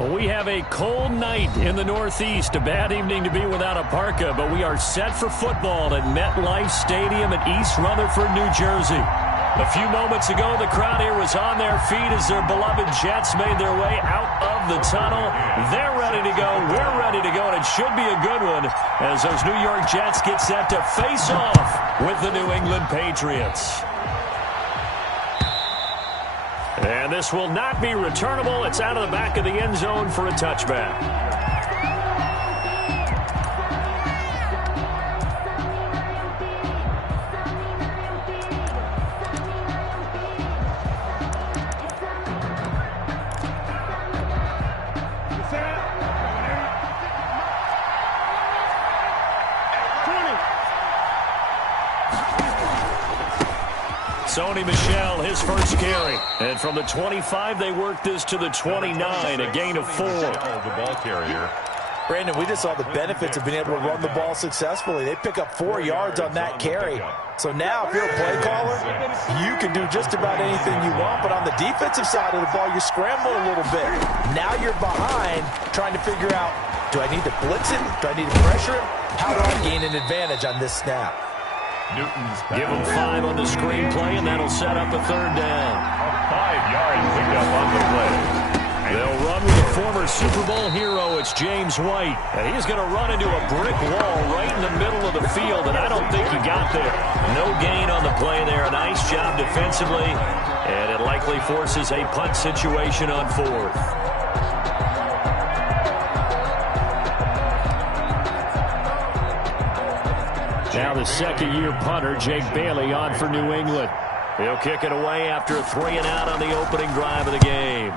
Well, we have a cold night in the Northeast. A bad evening to be without a parka, but we are set for football at MetLife Stadium in East Rutherford, New Jersey. A few moments ago, the crowd here was on their feet as their beloved Jets made their way out of the tunnel. They're ready to go. We're ready to go, and it should be a good one as those New York Jets get set to face off with the New England Patriots. And this will not be returnable. It's out of the back of the end zone for a touchback. Sony Michel, his first carry. And from the 25, they worked this to the 29, a gain of 4. The ball carrier. Brandon, we just saw the benefits of being able to run the ball successfully. They pick up 4 yards on that carry. So now, if you're a play caller, you can do just about anything you want. But on the defensive side of the ball, you scramble a little bit. Now you're behind trying to figure out, do I need to blitz him? Do I need to pressure him? How do I gain an advantage on this snap? Give him 5 on the screenplay, and that'll set up a third down. 5 yards picked up on the play. They'll run with a former Super Bowl hero. It's James White. And he's going to run into a brick wall right in the middle of the field, and I don't think he got there. No gain on the play there. A nice job defensively, and it likely forces a punt situation on 4th. Now the second-year punter, Jake Bailey, on for New England. He'll kick it away after a 3-and-out on the opening drive of the game.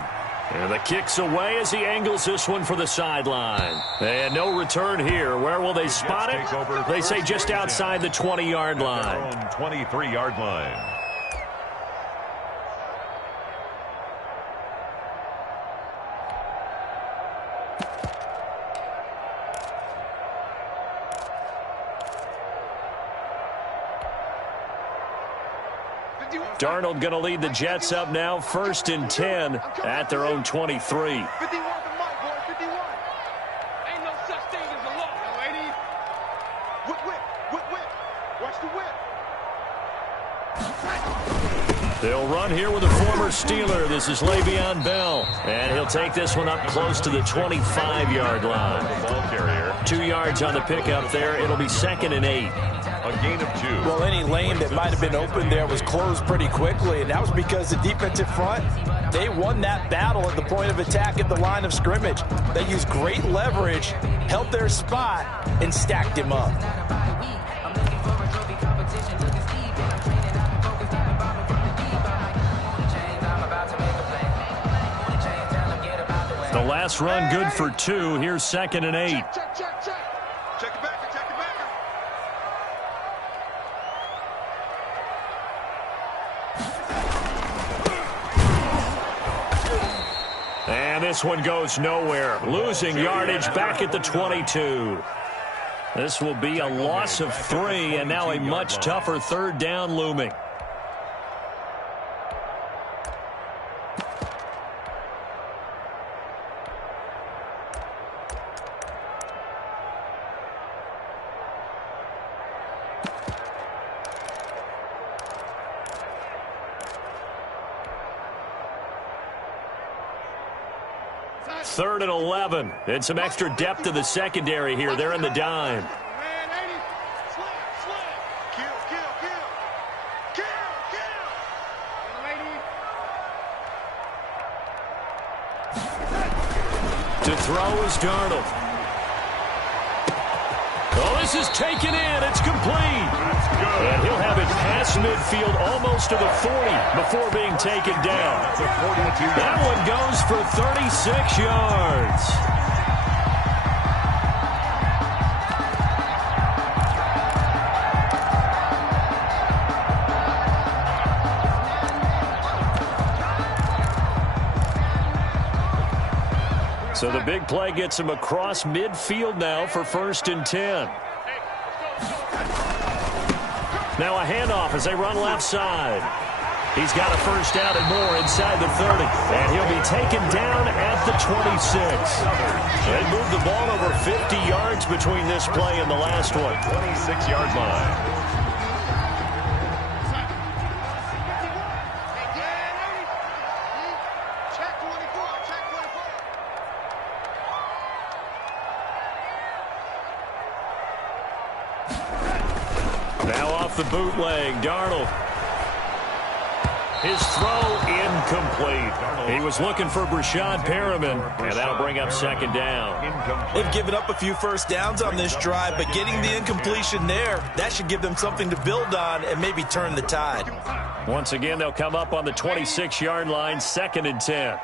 And the kick's away as he angles this one for the sideline. And no return here. Where will they spot it? They say just outside the 20-yard line. 23-yard line. Darnold going to lead the Jets up now, 1st and 10 at their own 23. 51 to Mike, boy, 51. Ain't no such thing as a law, young lady. Whip, whip, whip, whip. Watch the whip. They'll run here with a former Steeler. This is Le'Veon Bell. And he'll take this one up close to the 25-yard line. Ball carrier. 2 yards on the pickup there. It'll be 2nd and 8. A gain of 2. Well, any lane that might have been open there was closed pretty quickly, and that was because the defensive front, they won that battle at the point of attack at the line of scrimmage. They used great leverage, held their spot, and stacked him up. The last run good for 2. Here's 2nd and 8. Check, check, check, check. Check it back, check it back. And this one goes nowhere. Losing yardage back at the 22. This will be a loss of 3, and now a much tougher 3rd down looming. Third and 11. And some extra depth to the secondary here. They're in the dime. Man, 80. Slide, slide. Kill, kill, kill. Kill, kill. Young lady. To throw is Darnold. Oh, this is taken in. It's complete. That's good. And he'll have it past midfield almost to the 40 before being taken down. That's a 42. That one goes for 36 yards. So the big play gets him across midfield now for 1st and 10. Now a handoff as they run left side. He's got a first down and more inside the 30. And he'll be taken down at the 26. They moved the ball over 50 yards between this play and the last one. 26-yard line. The bootleg, Darnold. His throw incomplete. He was looking for Brashad Perriman, and that'll bring up second down. They've given up a few first downs on this drive, but getting the incompletion there, that should give them something to build on and maybe turn the tide. Once again, they'll come up on the 26-yard line, 2nd and 10.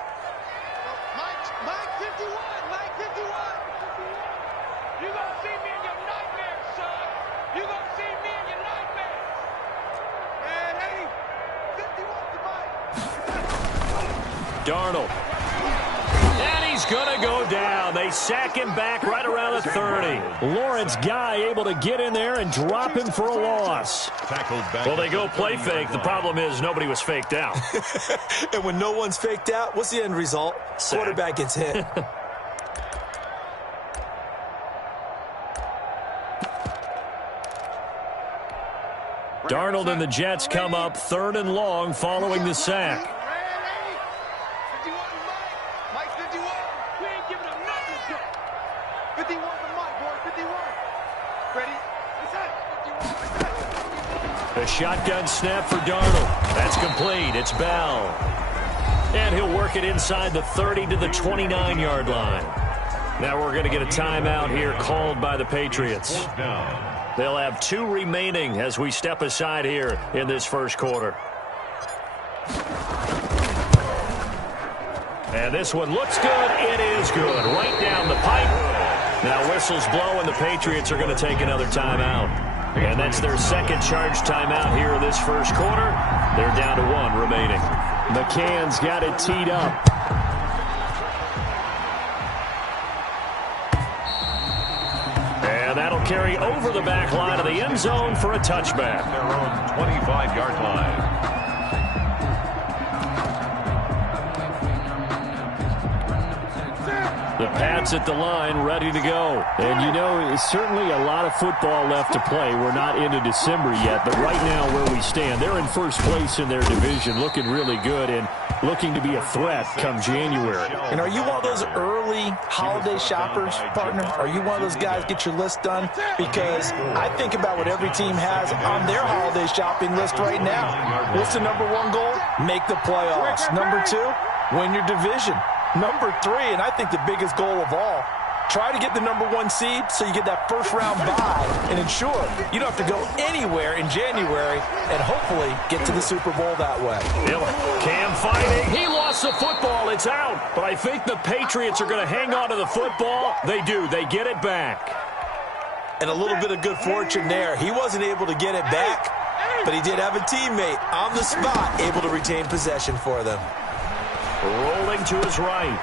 Darnold. And he's going to go down. They sack him back right around the 30. Lawrence Guy able to get in there and drop him for a loss. Well, they go play fake. The problem is nobody was faked out. And when no one's faked out, what's the end result? Sack. Quarterback gets hit. Darnold and the Jets come up 3rd and long following the sack. A shotgun snap for Darnold. That's complete. It's Bell. And he'll work it inside the 30 to the 29-yard line. Now we're going to get a timeout here called by the Patriots. They'll have 2 remaining as we step aside here in this first quarter. And this one looks good. It is good. Right down the pipe. Now whistles blow, and the Patriots are going to take another timeout. And that's their second charge timeout here in this first quarter. They're down to 1 remaining. McCann's got it teed up. And that'll carry over the back line of the end zone for a touchback. Their own 25-yard line. The Pats at the line, ready to go. And, you know, it's certainly a lot of football left to play. We're not into December yet, but right now where we stand, they're in first place in their division, looking really good and looking to be a threat come January. And are you one of those early holiday shoppers, partner? Are you one of those guys get your list done? Because I think about what every team has on their holiday shopping list right now. What's the number 1 goal? Make the playoffs. Number 2, win your division. Number 3, and I think the biggest goal of all, try to get the number 1 seed so you get that first-round bye and ensure you don't have to go anywhere in January and hopefully get to the Super Bowl that way. Cam fighting. He lost the football. It's out. But I think the Patriots are going to hang on to the football. They do. They get it back. And a little bit of good fortune there. He wasn't able to get it back, but he did have a teammate on the spot able to retain possession for them. Rolling to his right.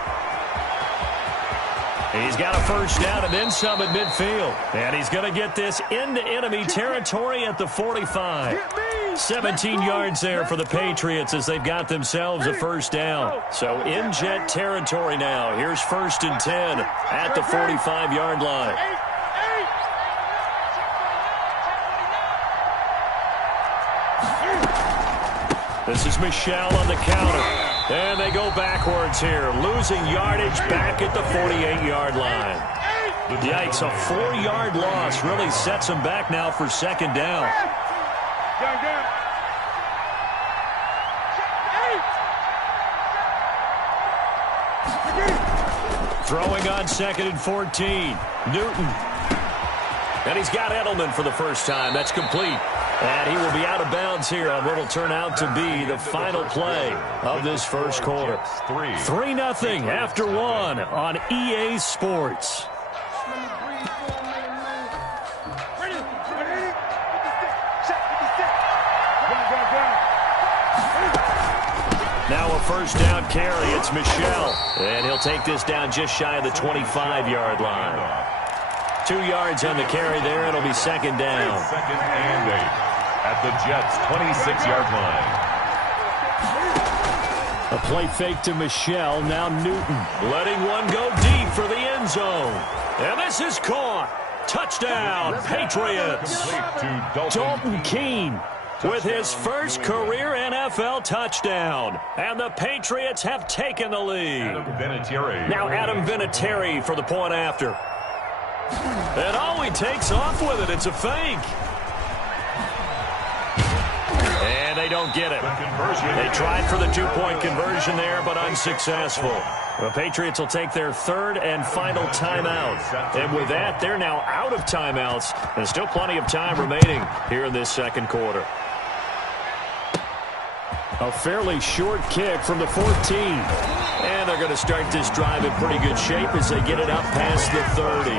He's got a first down and then some at midfield. And he's going to get this into enemy territory at the 45. 17 yards there for the Patriots as they've got themselves a first down. So in Jet territory now. Here's 1st and 10 at the 45-yard line. This is Michelle on the counter. And they go backwards here, losing yardage back at the 48-yard line. Yikes, a 4-yard loss really sets them back now for second down. Throwing on 2nd and 14. Newton. And he's got Edelman for the first time. That's complete. And he will be out of bounds here on what will turn out to be the final play of this first quarter. 3-0 after 1 on EA Sports. Now a first down carry. It's Michelle. And he'll take this down just shy of the 25-yard line. 2 yards on the carry there. It'll be second down. 2nd and 8 at the Jets' 26-yard line. A play fake to Michelle. Now Newton letting one go deep for the end zone. And this is caught. Touchdown, Patriots. Dalton Keene with his first career NFL touchdown. And the Patriots have taken the lead. Now Adam Vinatieri for the point after. And oh, he takes off with it. It's a fake. And they don't get it. They tried for the two-point conversion there, but unsuccessful. The Patriots will take their third and final timeout. And with that, they're now out of timeouts. There's still plenty of time remaining here in this second quarter. A fairly short kick from the 14. And they're going to start this drive in pretty good shape as they get it up past the 30.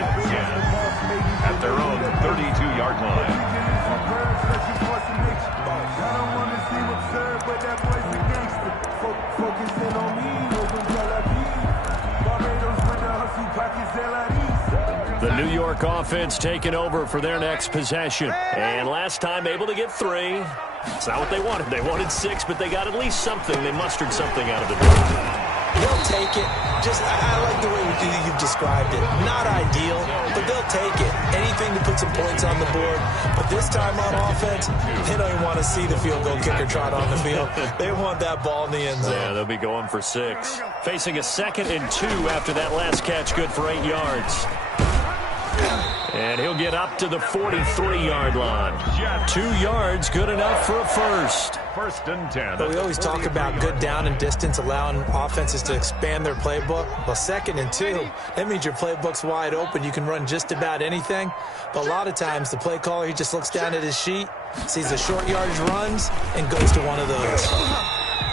At their own 32-yard line. The New York offense taking over for their next possession. And last time able to get 3. It's not what they wanted. They wanted 6, but they got at least something. They mustered something out of the drive. They'll take it. I like the way you described it. Not ideal, but they'll take it. Anything to put some points on the board. But this time on offense, they don't even want to see the field goal kicker trot on the field. They want that ball in the end zone. Yeah, they'll be going for 6. Facing a 2nd and 2 after that last catch, good for 8 yards. And he'll get up to the 43-yard line. 2 yards, good enough for a first. 1st and 10. But we always talk about good down and distance, allowing offenses to expand their playbook. Well, 2nd and 2, that means your playbook's wide open. You can run just about anything. But a lot of times, the play caller, he just looks down at his sheet, sees the short yardage runs, and goes to one of those.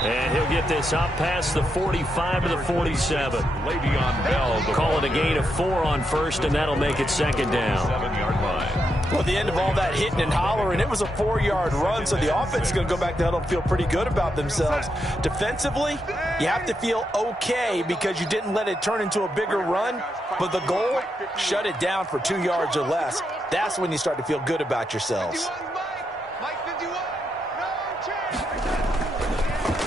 And he'll get this up past the 45 to the 47. Le'Veon Bell. Call it a gain of 4 on first, and that'll make it 2nd down. 7-yard line. Well, at the end of all that hitting and hollering, it was a 4-yard run, so the offense is going to go back to huddle and feel pretty good about themselves. Defensively, you have to feel okay because you didn't let it turn into a bigger run, but the goal, shut it down for 2 yards or less. That's when you start to feel good about yourselves.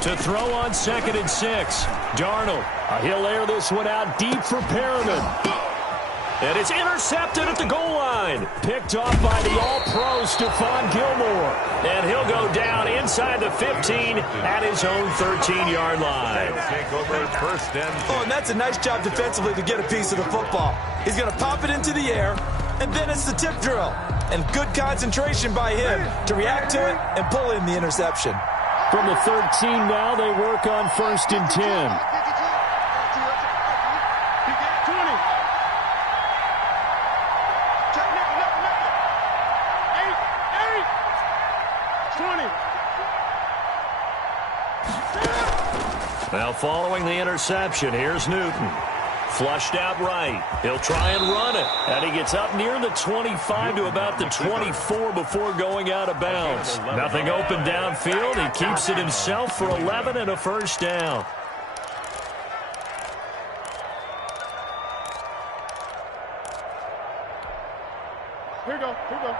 To throw on 2nd and 6. Darnold. He'll air this one out deep for Perriman. And it's intercepted at the goal line. Picked off by the all-pro Stephon Gilmore. And he'll go down inside the 15 at his own 13-yard line. Take over 1st and 10. Oh, and that's a nice job defensively to get a piece of the football. He's going to pop it into the air, and then it's the tip drill. And good concentration by him to react to it and pull in the interception. From the 13 now, they work on 1st and 10. 20. Now following the interception, here's Newton. Flushed out right. He'll try and run it. And he gets up near the 25 to about the 24 before going out of bounds. Nothing open downfield. He keeps it himself for 11 and a first down. Here we go. Here we go. 8.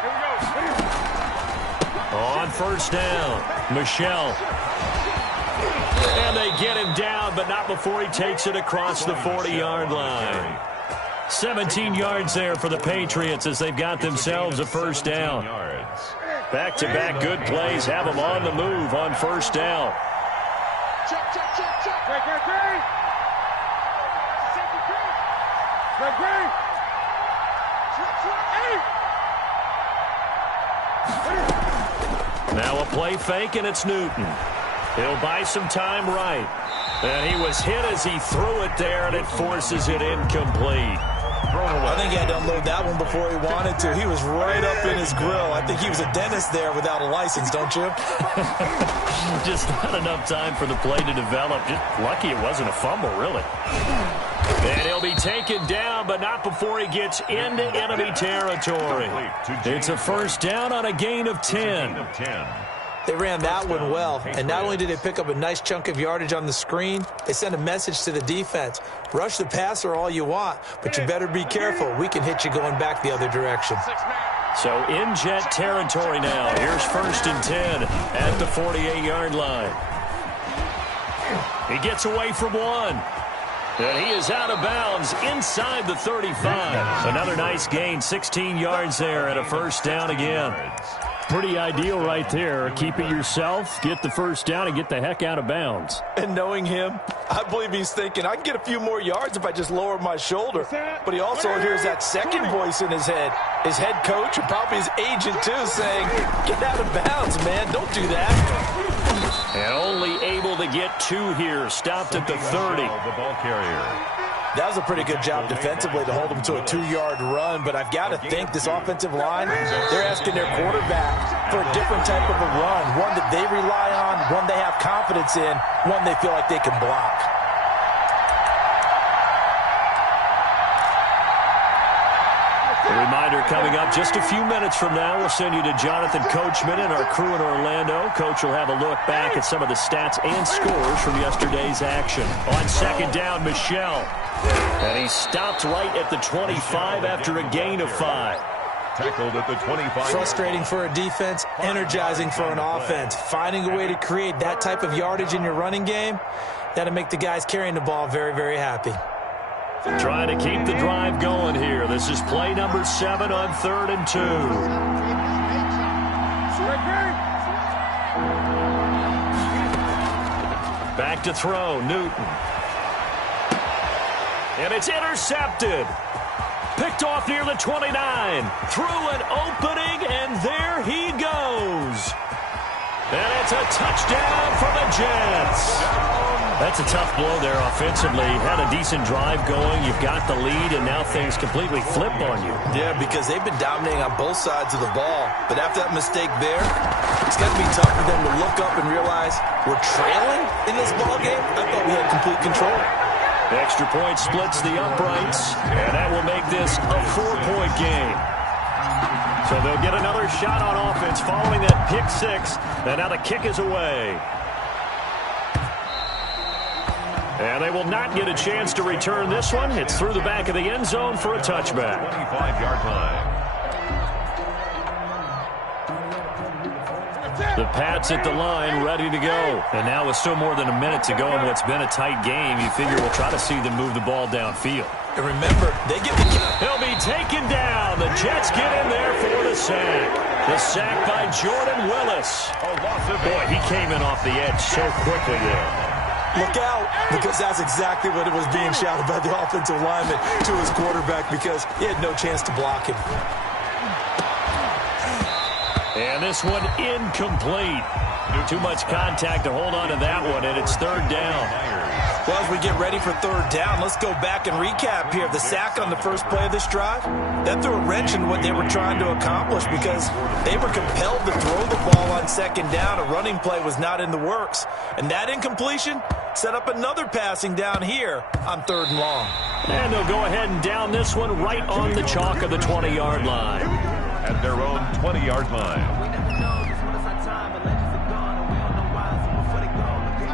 Here we go. On first down, Michelle. And they get him down, but not before he takes it across the 40-yard line. 17 yards there for the Patriots as they've got themselves a first down. Back-to-back good plays have them on the move on first down. Check. Great. Now a play fake, and it's Newton. He'll buy some time right. And he was hit as he threw it there, and it forces it incomplete. I think he had to unload that one before he wanted to. He was right up in his grill. I think he was a dentist there without a license, don't you? Just not enough time for the play to develop. Just lucky it wasn't a fumble, really. And he'll be taken down, but not before he gets into enemy territory. It's a first down on a gain of 10. They ran that one well, and not only did they pick up a nice chunk of yardage on the screen, they sent a message to the defense. Rush the passer all you want, but you better be careful. We can hit you going back the other direction. 6 man. So in Jet territory now. Here's 1st and 10 at the 48-yard line. He gets away from one. And he is out of bounds inside the 35. Another nice gain, 16 yards there and a 1st down again. Pretty ideal right there. Keep it yourself, get the 1st down, and get the heck out of bounds. And knowing him, I believe he's thinking, I can get a few more yards if I just lower my shoulder. But he also hears that second voice in his head coach and probably his agent too saying, get out of bounds, man. Don't do that. And only able to get 2 here. Stopped at the 30. The ball carrier. That was a pretty good job defensively to hold him to a 2-yard run, but I've got to think this offensive line, they're asking their quarterback for a different type of a run, one that they rely on, one they have confidence in, one they feel like they can block. A reminder coming up just a few minutes from now. We'll send you to Jonathan Coachman and our crew in Orlando. Coach will have a look back at some of the stats and scores from yesterday's action. On 2nd down, Michel. And he stopped right at the 25 after a gain of 5. Tackled at the 25. Frustrating for a defense, energizing for an offense. Finding a way to create that type of yardage in your running game, that'll make the guys carrying the ball very, very happy. Trying to keep the drive going here. This is play number 7 on 3rd and 2. Back to throw, Newton. And it's intercepted. Picked off near the 29. Through an opening, and there he goes. And it's a touchdown for the Jets. That's a tough blow there offensively. Had a decent drive going. You've got the lead, and now things completely flip on you. Yeah, because they've been dominating on both sides of the ball. But after that mistake there, it's got to be tough for them to look up and realize we're trailing in this ball game. I thought we had complete control. The extra point splits the uprights, and that will make this a 4-point game. So they'll get another shot on offense following that pick 6, and now the kick is away. And they will not get a chance to return this one. It's through the back of the end zone for a touchback. 25-yard line. The Pats at the line, ready to go. And now with still more than a minute to go in what's been a tight game, you figure we'll try to see them move the ball downfield. And remember, they get the kick. He'll be taken down. The Jets get in there for the sack. The sack by Jordan Willis. Boy, he came in off the edge so quickly there. Look out, because that's exactly what it was being shouted by the offensive lineman to his quarterback, because he had no chance to block him. And this one incomplete. Too much contact to hold on to that one, and it's 3rd down. Well, as we get ready for 3rd down, let's go back and recap here. The sack on the first play of this drive, that threw a wrench in what they were trying to accomplish because they were compelled to throw the ball on 2nd down. A running play was not in the works. And that incompletion set up another passing down here on 3rd and long. And they'll go ahead and down this one right on the chalk of the 20-yard line. At their own 20-yard line.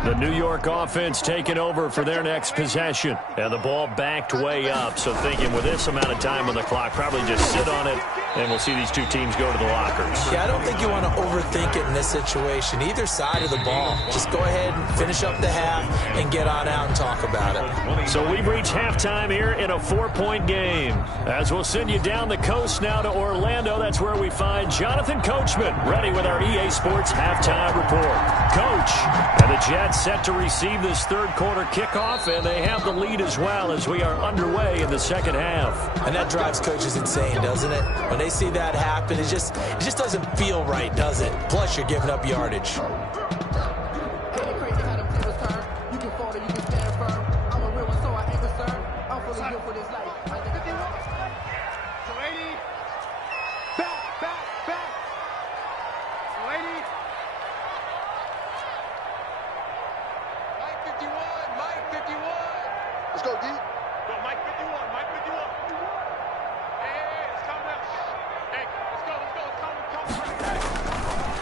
The New York offense taking over for their next possession. And the ball backed way up. So thinking with this amount of time on the clock, probably just sit on it, and we'll see these two teams go to the lockers. Yeah, I don't think you want to overthink it in this situation. Either side of the ball. Just go ahead and finish up the half and get on out and talk about it. So we've reached halftime here in a 4-point game. As we'll send you down the coast now to Orlando, that's where we find Jonathan Coachman, ready with our EA Sports halftime report. Coach, and the Jets set to receive this 3rd quarter kickoff, and they have the lead as well as we are underway in the 2nd half. And that drives coaches insane, doesn't it? When they see that happen, it just doesn't feel right, does it? Plus, you're giving up yardage.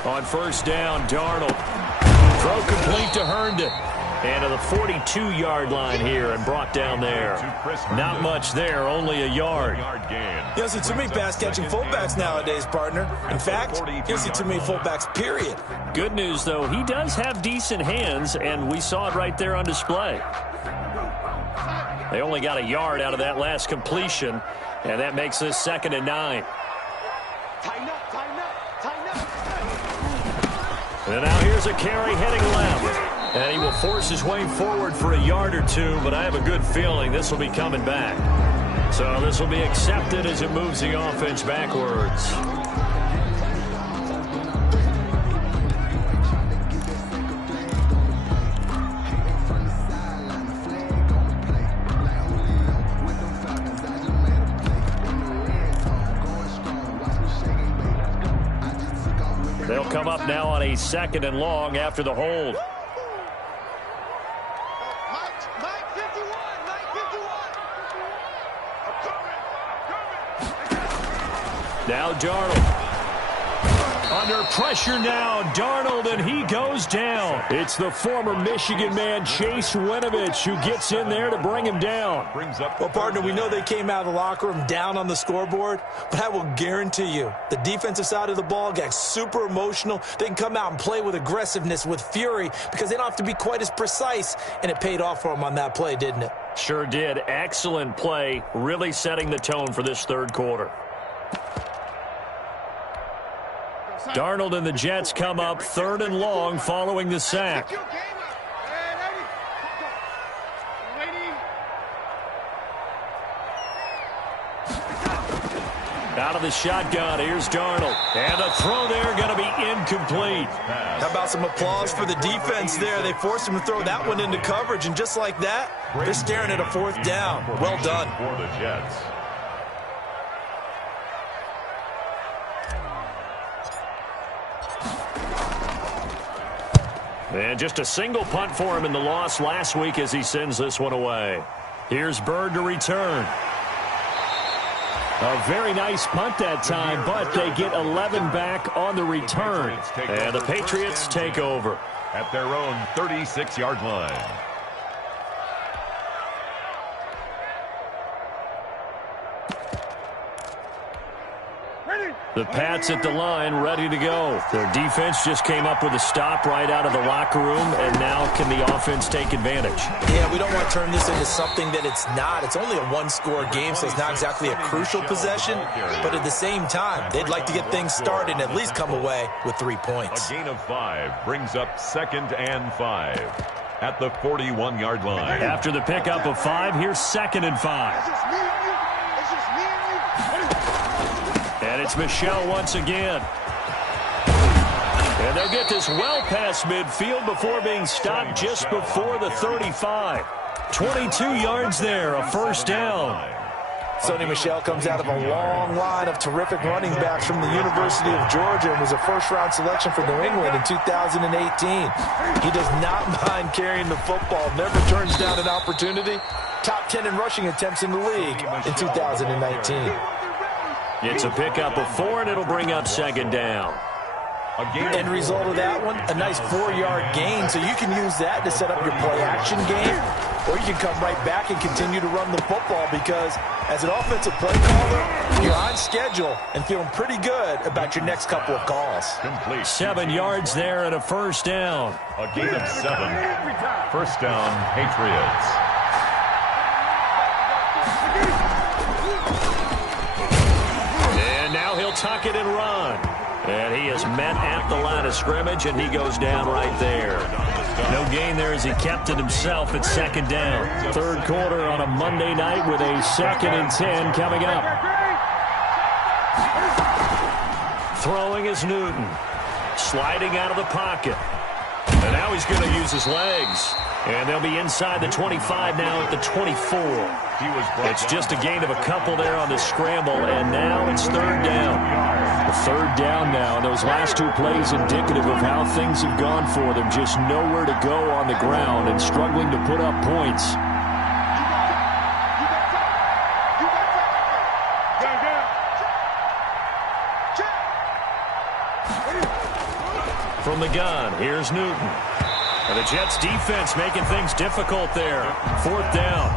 On 1st down, Darnold. Throw complete to Herndon. And to the 42-yard line here and brought down there. Not much there, only a yard. You see too many pass-catching fullbacks nowadays, partner. In fact, you see too many fullbacks, period. Good news, though, he does have decent hands, and we saw it right there on display. They only got a yard out of that last completion, and that makes this 2nd and 9. Tighten up, tighten up, tighten up. And now here's a carry heading left. And he will force his way forward for a yard or two, but I have a good feeling this will be coming back. So this will be accepted as it moves the offense backwards. They'll come up now on a 2nd and long after the hold. Now Darnold. Under pressure now, Darnold, and he goes down. It's the former Michigan man, Chase Winovich, who gets in there to bring him down. Well, partner, we know they came out of the locker room down on the scoreboard, but I will guarantee you the defensive side of the ball got super emotional. They can come out and play with aggressiveness, with fury, because they don't have to be quite as precise, and it paid off for them on that play, didn't it? Sure did. Excellent play, really setting the tone for this 3rd quarter. Darnold and the Jets come up 3rd and long following the sack. Out of the shotgun, here's Darnold. And the throw there going to be incomplete. How about some applause for the defense there? They forced him to throw that one into coverage, and just like that, they're staring at a 4th down. Well done. For the Jets. And just a single punt for him in the loss last week as he sends this one away. Here's Bird to return. A very nice punt that time, but they get 11 back on the return. And the Patriots take over. At their own 36-yard line. The Pats at the line, ready to go. Their defense just came up with a stop right out of the locker room, and now can the offense take advantage? Yeah, we don't want to turn this into something that it's not. It's only a one-score game, so it's not exactly a crucial possession. But at the same time, they'd like to get things started and at least come away with 3 points. A gain of 5 brings up 2nd and 5 at the 41-yard line. After the pickup of 5, here's 2nd and 5. And it's Michel once again. And they'll get this well past midfield before being stopped just before the 35. 22 yards there, a 1st down. Sonny Michel comes out of a long line of terrific running backs from the University of Georgia and was a 1st-round selection for New England in 2018. He does not mind carrying the football, never turns down an opportunity. Top 10 in rushing attempts in the league in 2019. It's a pickup of 4, and it'll bring up 2nd down. End result of that one, a nice 4-yard gain, so you can use that to set up your play-action game, or you can come right back and continue to run the football because as an offensive play caller, you're on schedule and feeling pretty good about your next couple of calls. Complete. 7 yards there and a 1st down. A gain of 7. 1st down, Patriots. Now he'll tuck it and run. And he is met at the line of scrimmage, and he goes down right there. No gain there as he kept it himself at 2nd down. 3rd quarter on a Monday night with a 2nd and 10 coming up. Throwing is Newton. Sliding out of the pocket. And now he's going to use his legs. And they'll be inside the 25 now at the 24. It's just a gain of a couple there on the scramble, and now it's 3rd down. The 3rd down now, and those last 2 plays indicative of how things have gone for them. Just nowhere to go on the ground and struggling to put up points. From the gun, here's Newton. And the Jets defense making things difficult there. 4th down.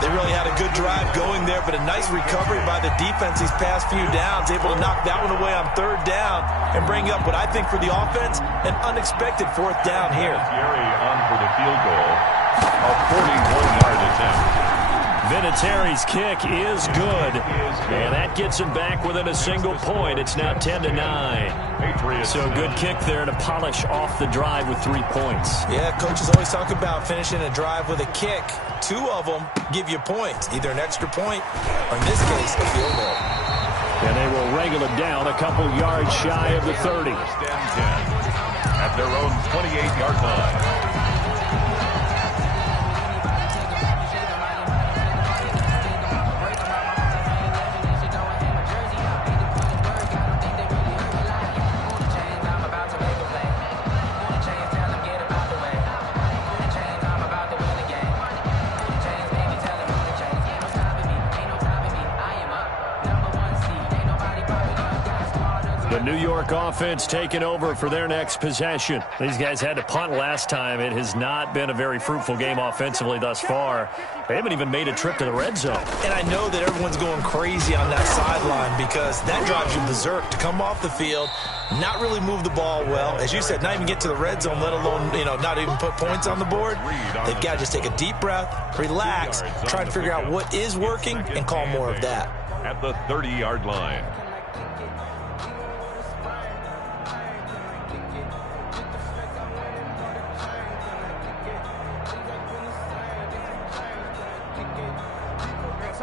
They really had a good drive going there, but a nice recovery by the defense these past few downs, able to knock that one away on 3rd down and bring up what I think for the offense, an unexpected 4th down here. Thierry on for the field goal, a 41-yard attempt. Vinatieri's kick is good, and that gets him back within a single point. It's now 10-9. So good kick there to polish off the drive with 3 points. Yeah, coaches always talk about finishing a drive with a kick. 2 of them give you points, either an extra point or, in this case, a field goal. And they will wrangle it down a couple yards shy of the 30. At their own 28-yard line. The New York offense taking over for their next possession. These guys had to punt last time. It has not been a very fruitful game offensively thus far. They haven't even made a trip to the red zone. And I know that everyone's going crazy on that sideline because that drives you berserk to come off the field, not really move the ball well. As you said, not even get to the red zone, let alone, not even put points on the board. They've got to just take a deep breath, relax, try to figure out what is working, and call more of that. At the 30-yard line.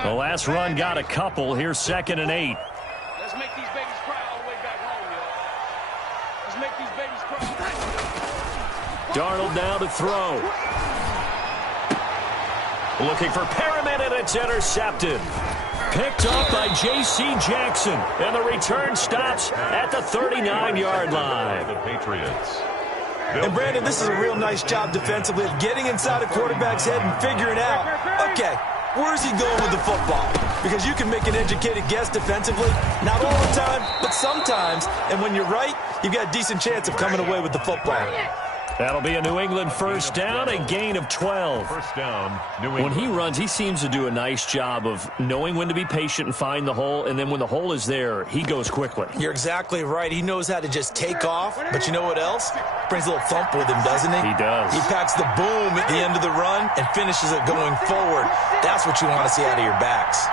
The last run got a couple. Here's 2nd and 8. Let's make these babies cry all the way back home, yo. Let's make these babies cry. Darnold now to throw. Looking for Perriman, and it's intercepted. Picked up by J.C. Jackson. And the return stops at the 39-yard line. The Patriots. And, Brandon, this is a real nice job defensively of getting inside a quarterback's head and figuring out, okay, where's he going with the football? Because you can make an educated guess defensively, not all the time, but sometimes. And when you're right, you've got a decent chance of coming away with the football. That'll be a New England 1st down, a gain of 12. 1st down, New England. When he runs, he seems to do a nice job of knowing when to be patient and find the hole, and then when the hole is there, he goes quickly. You're exactly right. He knows how to just take off, but you know what else? Brings a little thump with him, doesn't he? He does. He packs the boom at the end of the run and finishes it going forward. That's what you want to see out of your backs.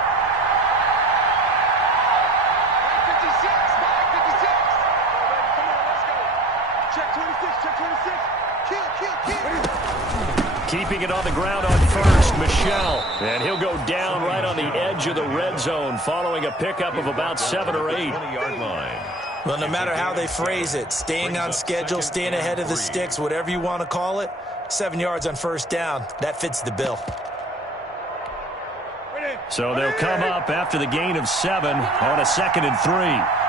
Keeping it on the ground on 1st, Michel. And he'll go down right on the edge of the red zone following a pickup of about 7 or 8. 20-yard line. Well, no matter how they phrase it, staying on schedule, staying ahead of the sticks, whatever you want to call it, 7 yards on 1st down, that fits the bill. So they'll come up after the gain of 7 on a 2nd and 3.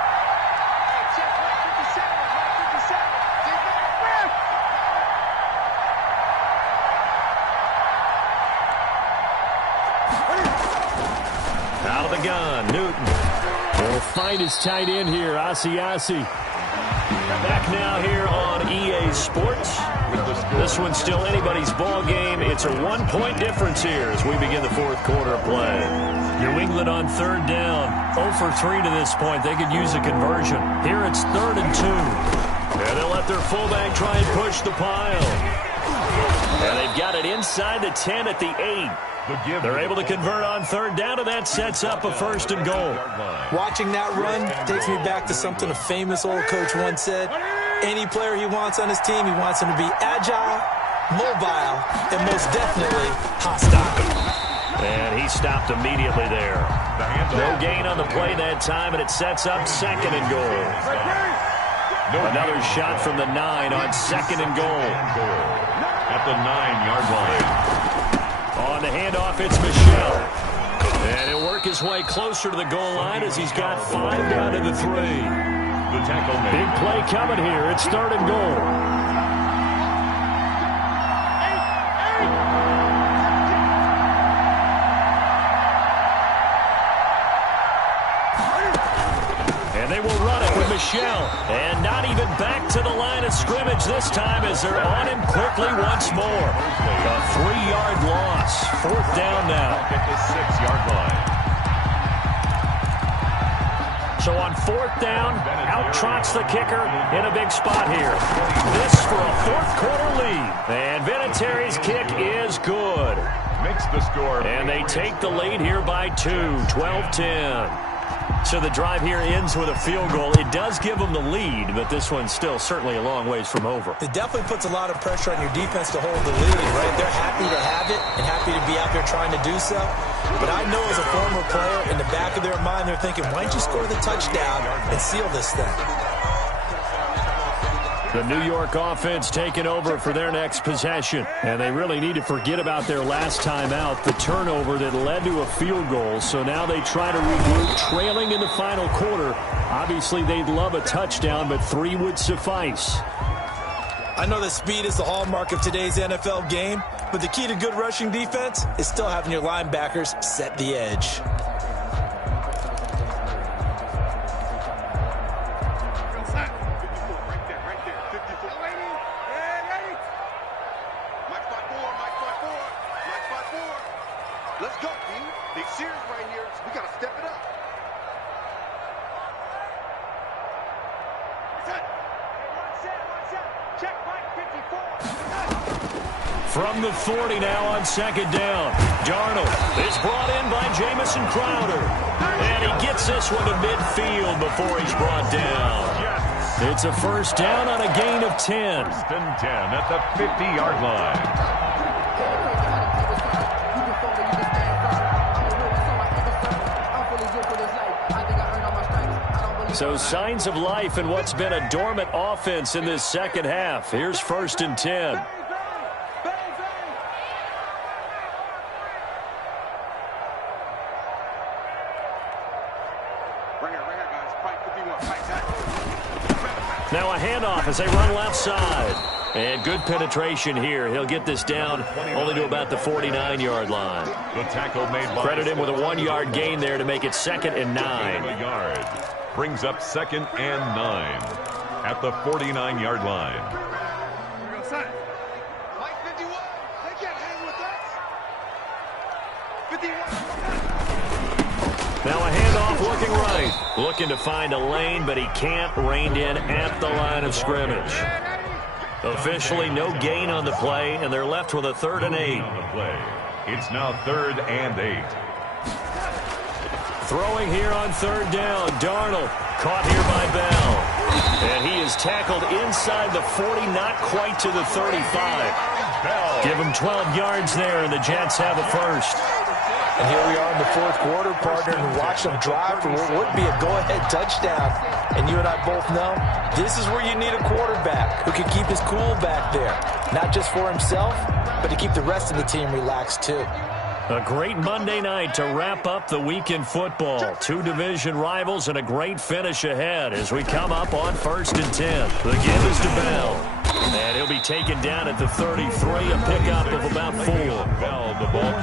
Out of the gun, Newton will find his tight end here, Asiasi. Back now here on EA Sports. This one's still anybody's ball game. It's a 1-point difference here as we begin the 4th quarter of play. New England on 3rd down. 0 for 3 to this point. They could use a conversion. Here it's 3rd and 2. And they'll let their fullback try and push the pile. And they've got it inside the 10 at the 8. They're able to convert on 3rd down, and that sets up a 1st and goal. Watching that run takes me back to something a famous old coach once said. Any player he wants on his team, he wants him to be agile, mobile, and most definitely hostile. And he stopped immediately there. No gain on the play that time, and it sets up 2nd and goal. Another shot from the 9 on 2nd and goal. At the 9-yard line. On the handoff, it's Michel. And he'll work his way closer to the goal line as he's got 5 down to the 3. The tackle made. Big play coming here. It's 3rd and goal. And they will run it with shell. And not even back to the line of scrimmage this time as they're on him quickly once more. A 3-yard loss. 4th down now. At the 6-yard line. So on 4th down, out trots the kicker in a big spot here. This for a 4th quarter lead. And Vinatieri's kick is good. Makes the score. And they take the lead here by 2, 12-10. So the drive here ends with a field goal. It does give them the lead, but this one's still certainly a long ways from over. It definitely puts a lot of pressure on your defense to hold the lead, right? They're happy to have it and happy to be out there trying to do so. But I know as a former player, in the back of their mind, they're thinking, why don't you score the touchdown and seal this thing? The New York offense taking over for their next possession. And they really need to forget about their last time out, the turnover that led to a field goal. So now they try to regroup, trailing in the final quarter. Obviously, they'd love a touchdown, but 3 would suffice. I know that speed is the hallmark of today's NFL game, but the key to good rushing defense is still having your linebackers set the edge. Let's go, team. Big series right here, so we got to step it up. Check Mike 54. From the 40 now on 2nd down. Darnold is brought in by Jamison Crowder. And he gets this one to midfield before he's brought down. It's a 1st down on a gain of 10. 1st and 10 at the 50-yard line. So signs of life in what's been a dormant offense in this second half. Here's 1st and 10. Now a handoff as they run left side. And good penetration here. He'll get this down only to about the 49-yard line. The tackle made by Credit him with a 1-yard gain there to make it 2nd and 9. A yard. Brings up 2nd and 9 at the 49-yard line. Mike 51, they can't hang with us. 51. Now a handoff looking right. Looking to find a lane, but he can't. Reined in at the line of scrimmage. Officially no gain on the play, and they're left with a 3rd and 8. On the play. It's now 3rd and 8. Throwing here on 3rd down. Darnold caught here by Bell. And he is tackled inside the 40, not quite to the 35. Bell. Give him 12 yards there, and the Jets have a 1st. And here we are in the 4th quarter, partner, and watch them drive for what would be a go-ahead touchdown. And you and I both know this is where you need a quarterback who can keep his cool back there. Not just for himself, but to keep the rest of the team relaxed, too. A great Monday night to wrap up the week in football. 2 division rivals and a great finish ahead as we come up on 1st and 10. The give is to Bell. And he'll be taken down at the 33, a pickup of about 4.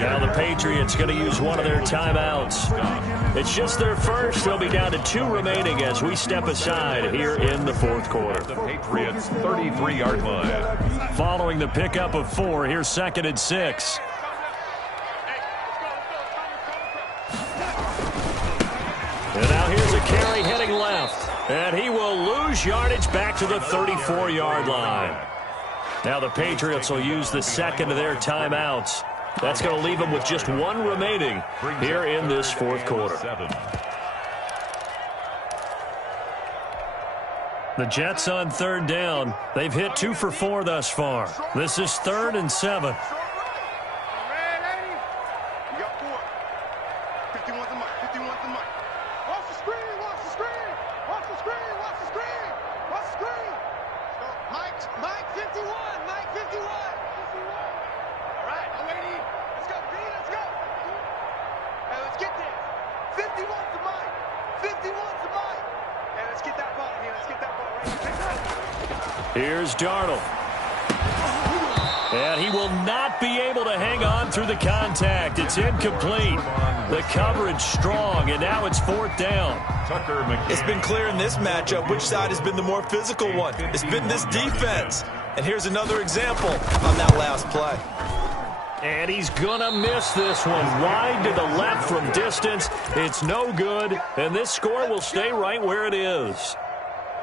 Now the Patriots going to use one of their timeouts. It's just their first. They'll be down to 2 remaining as we step aside here in the 4th quarter. The Patriots 33-yard line. Following the pickup of 4, here's 2nd and 6. And now here's a carry heading left. And he will lose yardage back to the 34-yard line. Now the Patriots will use the 2nd of their timeouts. That's going to leave them with just 1 remaining here in this 4th quarter. The Jets on 3rd down. They've hit 2 for 4 thus far. This is 3rd and 7. Here's Darnold. And he will not be able to hang on through the contact. It's incomplete. The coverage strong, and now it's 4th down. It's been clear in this matchup which side has been the more physical one. It's been this defense. And here's another example on that last play. And he's going to miss this one. Wide to the left from distance. It's no good, and this score will stay right where it is.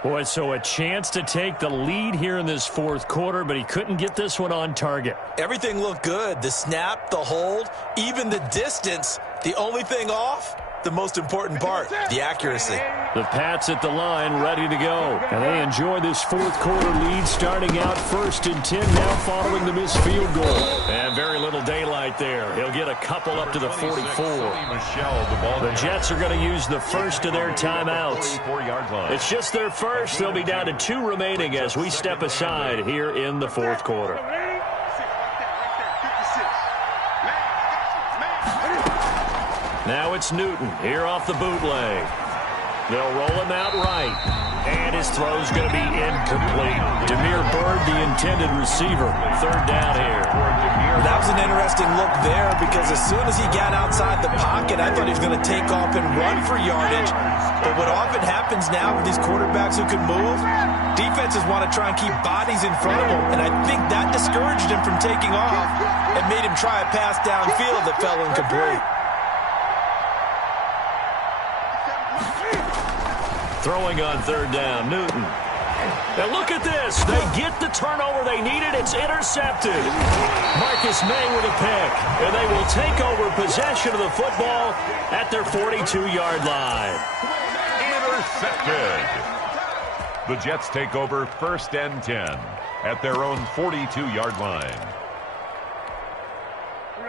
Boy, so a chance to take the lead here in this 4th quarter, but he couldn't get this one on target. Everything looked good. The snap, the hold, even the distance. The only thing off, the most important part, the accuracy. The Pats at the line, ready to go. And they enjoy this 4th quarter lead, starting out 1st and 10 now following the missed field goal. And very little daylight there. He'll get a couple up to the 44. The Jets are going to use the first of their timeouts. It's just their first. They'll be down to 2 remaining as we step aside here in the 4th quarter. Now it's Newton here off the bootleg. They'll roll him out right. And his throw's going to be incomplete. Demir Bird, the intended receiver. 3rd down here. That was an interesting look there because as soon as he got outside the pocket, I thought he was going to take off and run for yardage. But what often happens now with these quarterbacks who can move, defenses want to try and keep bodies in front of them. And I think that discouraged him from taking off and made him try a pass downfield that fell incomplete. Throwing on 3rd down, Newton. Now look at this. They get the turnover they needed. It's intercepted. Marcus May with a pick. And they will take over possession of the football at their 42-yard line. Intercepted. The Jets take over 1st and 10 at their own 42-yard line.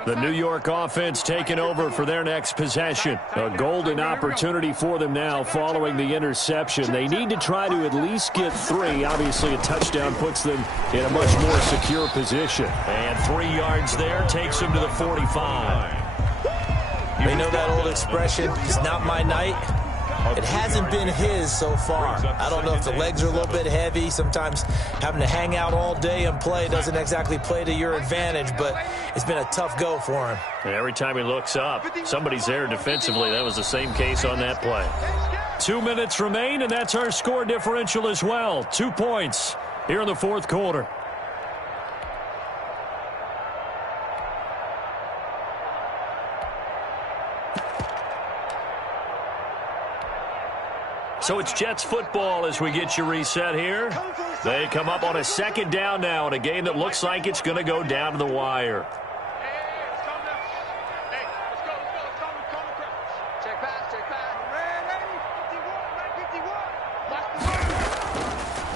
The New York offense taking over for their next possession. A golden opportunity for them now following the interception. They need to try to at least get 3. Obviously, a touchdown puts them in a much more secure position. And 3 yards there takes them to the 45. They know that old expression, it's not my night. It hasn't been his so far. I don't know if the legs are a little bit heavy. Sometimes having to hang out all day and play doesn't exactly play to your advantage, but it's been a tough go for him. And every time he looks up, somebody's there defensively. That was the same case on that play. 2 minutes remain, and that's our score differential as well. 2 points here in the 4th quarter. So it's Jets football as we get you reset here. They come up on a 2nd down now in a game that looks like it's going to go down to the wire.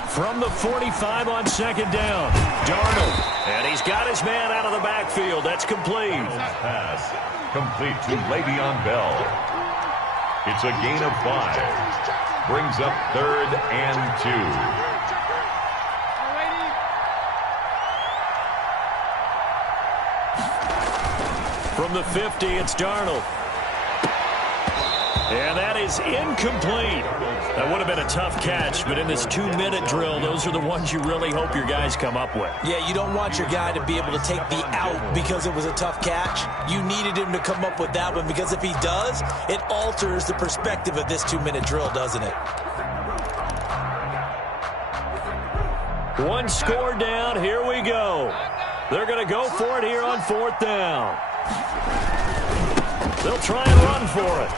From the 45 on 2nd down, Darnold. And he's got his man out of the backfield. That's complete. Pass complete to Le'Veon Bell. It's a gain of 5. Brings up 3rd and 2. From the 50, it's Darnold. And that is incomplete. That would have been a tough catch, but in this 2-minute drill, those are the ones you really hope your guys come up with. Yeah, you don't want your guy to be able to take the out because it was a tough catch. You needed him to come up with that one because if he does, it alters the perspective of this 2-minute drill, doesn't it? 1 score down. Here we go. They're going to go for it here on 4th down. They'll try and run for it.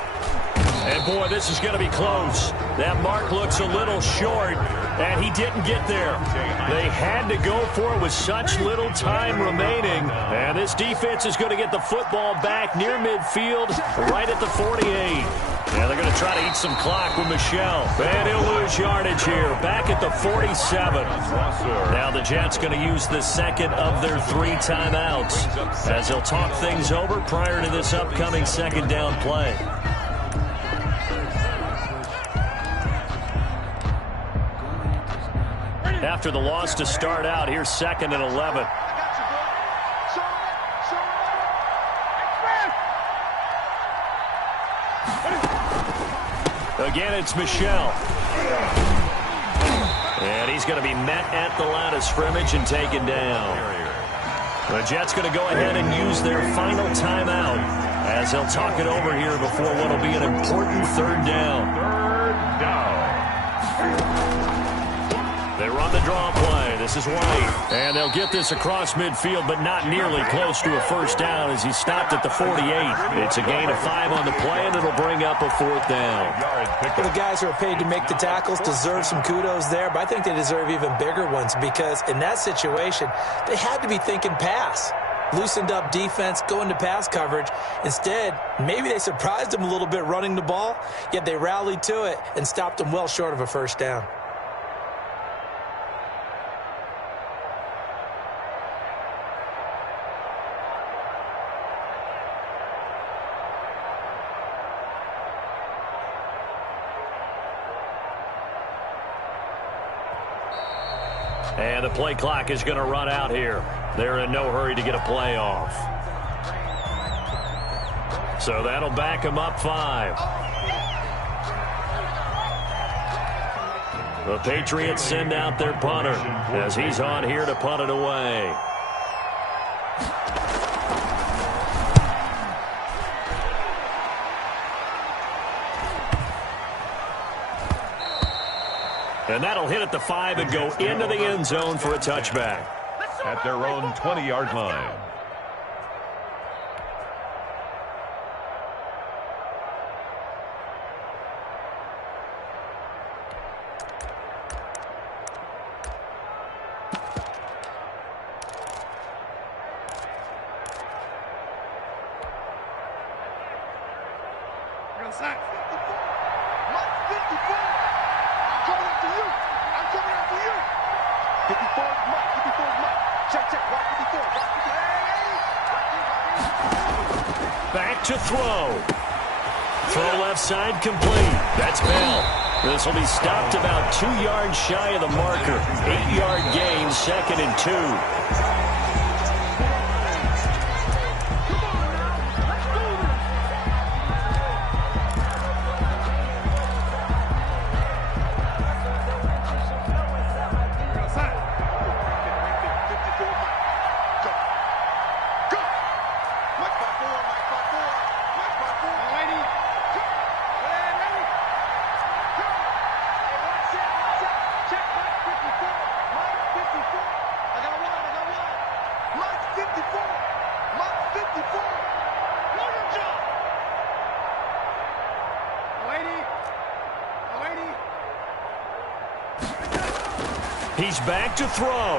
And, boy, this is going to be close. That mark looks a little short, and he didn't get there. They had to go for it with such little time remaining. And this defense is going to get the football back near midfield, right at the 48. And they're going to try to eat some clock with Michel. And he'll lose yardage here, back at the 47. Now the Jets going to use the 2nd of their 3 timeouts as they'll talk things over prior to this upcoming 2nd down play. After the loss to start out, here's 2nd and 11. Again, it's Michel. And he's going to be met at the line of scrimmage and taken down. The Jets going to go ahead and use their final timeout as they'll talk it over here before what will be an important third down. Third down. They run the draw play. This is White. And they'll get this across midfield, but not nearly close to a first down as he stopped at the 48. It's a gain of 5 on the play, and it'll bring up a fourth down. Well, the guys who are paid to make the tackles deserve some kudos there, but I think they deserve even bigger ones because in that situation, they had to be thinking pass. Loosened up defense, going to pass coverage. Instead, maybe they surprised them a little bit running the ball, yet they rallied to it and stopped them well short of a first down. And the play clock is going to run out here. They're in no hurry to get a play off. So that'll back them up 5. The Patriots send out their punter as he's on here to punt it away. And that'll hit at the 5 and go into the end zone for a touchback. At their own 20-yard line. Back to throw. Throw left side complete. That's Bell. This will be stopped about 2 yards shy of the marker. 8-yard gain, 2nd and 2. He's back to throw.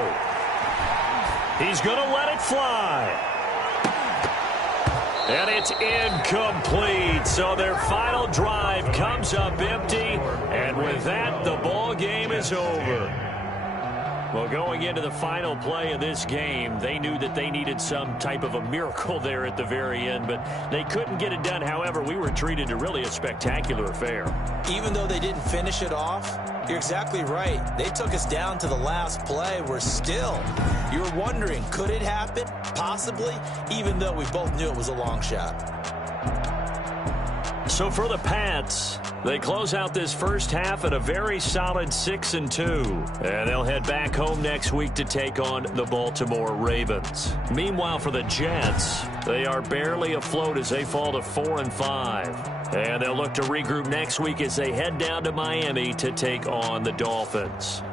He's going to let it fly. And it's incomplete. So their final drive comes up empty. And with that, the ball game is over. Well, going into the final play of this game, they knew that they needed some type of a miracle there at the very end, but they couldn't get it done. However, we were treated to really a spectacular affair. Even though they didn't finish it off, you're exactly right. They took us down to the last play. We're still, you're wondering, could it happen? Possibly, even though we both knew it was a long shot. So for the Pats, they close out this first half at a very solid 6-2. And they'll head back home next week to take on the Baltimore Ravens. Meanwhile, for the Jets, they are barely afloat as they fall to 4-5. And they'll look to regroup next week as they head down to Miami to take on the Dolphins.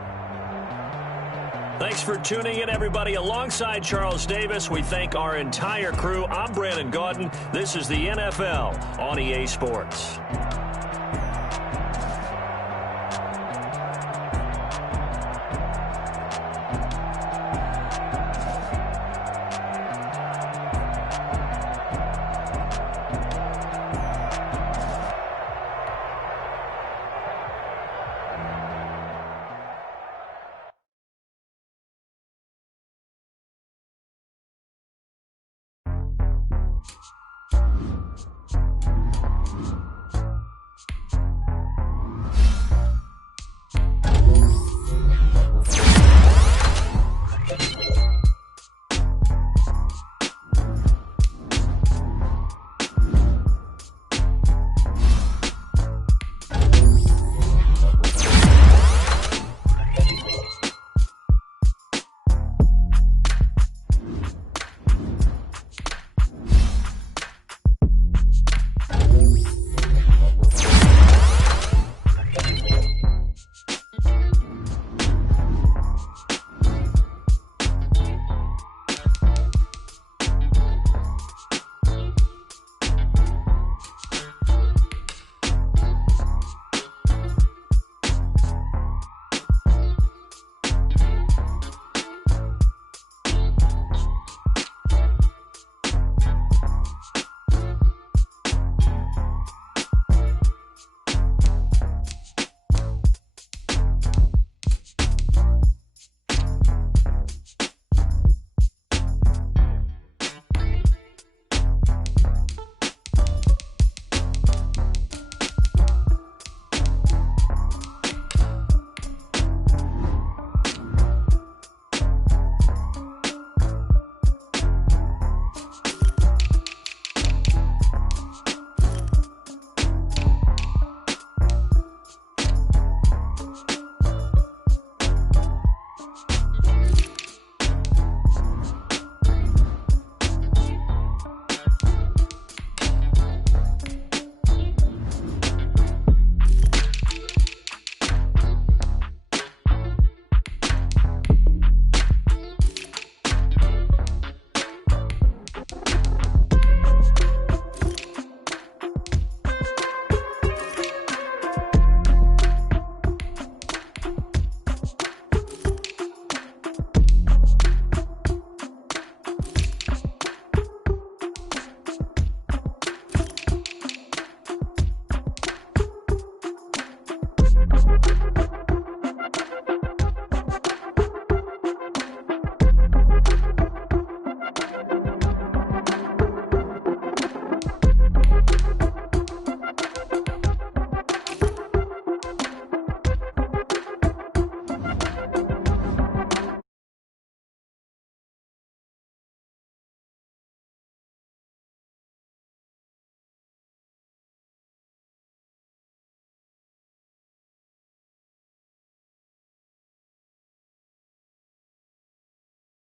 Thanks for tuning in, everybody. Alongside Charles Davis, we thank our entire crew. I'm Brandon Gaudin. This is the NFL on EA Sports.